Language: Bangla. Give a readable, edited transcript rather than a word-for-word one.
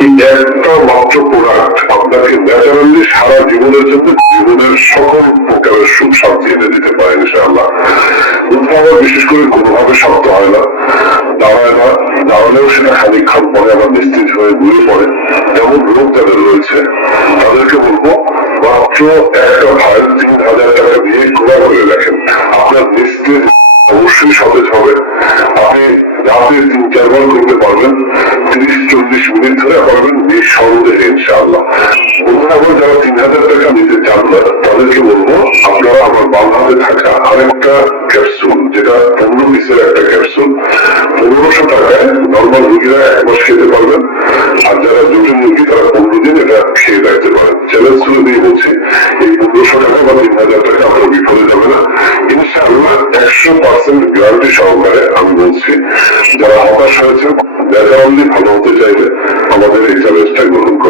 একটা মাত্র প্রোডাক্ট আপনাকে ন্যাচারালি সারা জীবনের জন্য জীবনের সকল প্রকারের সুখ শান্তি এনে দিতে পারে ইনশাআল্লাহ। উদ্ভাবন বিশেষ করে কোনোভাবে শক্ত হয় না, দাঁড়ায় না, দাঁড়ালেও সেটা খানিকক্ষণ পরে আবার নিস্তেজ হয়ে ঘুরে পড়ে। এমন রোগ যাদের রয়েছে তাদেরকে বলবো মাত্র একটা ভাইয়ের 3000 টাকা দিয়ে ঘোরা করে রাখেন, আপনার নিস্তেজ অবশ্যই সতেজ হবে। আপনি রাতে 3-4 বার করতে পারবেন, 30-40 মিনিট ধরে পারবেন নিঃসন্দেহে ইনশাআল্লাহ। বন্ধুরা, যারা 3000 টাকা নিতে চান না তাদেরকে বলবো আপনারা আমার বাম হাতে থাকা আরেকটা ক্যাপসুল, যেটা 15 পিসের একটা ক্যাপসুল, 1500 টাকায় নর্মাল রুগীরা 1 মাস খেতে পারবেন, আর যারা জটিল রুগী তারা 15 দিন এটা খেয়ে রাখতে পারেন। চ্যালেঞ্জ করে দিয়ে বলছি এই 1500 টাকা বা 3000 টাকা আপনার বিফলে যাবে না ইনশাআল্লাহ। 100% গ্যারান্টি সহকারে আমি বলছি, যারা হতাশ হয়েছে ন্যাচারালি ভালো হতে চাইলে আমাদের এই চ্যালেঞ্জটা গ্রহণ করে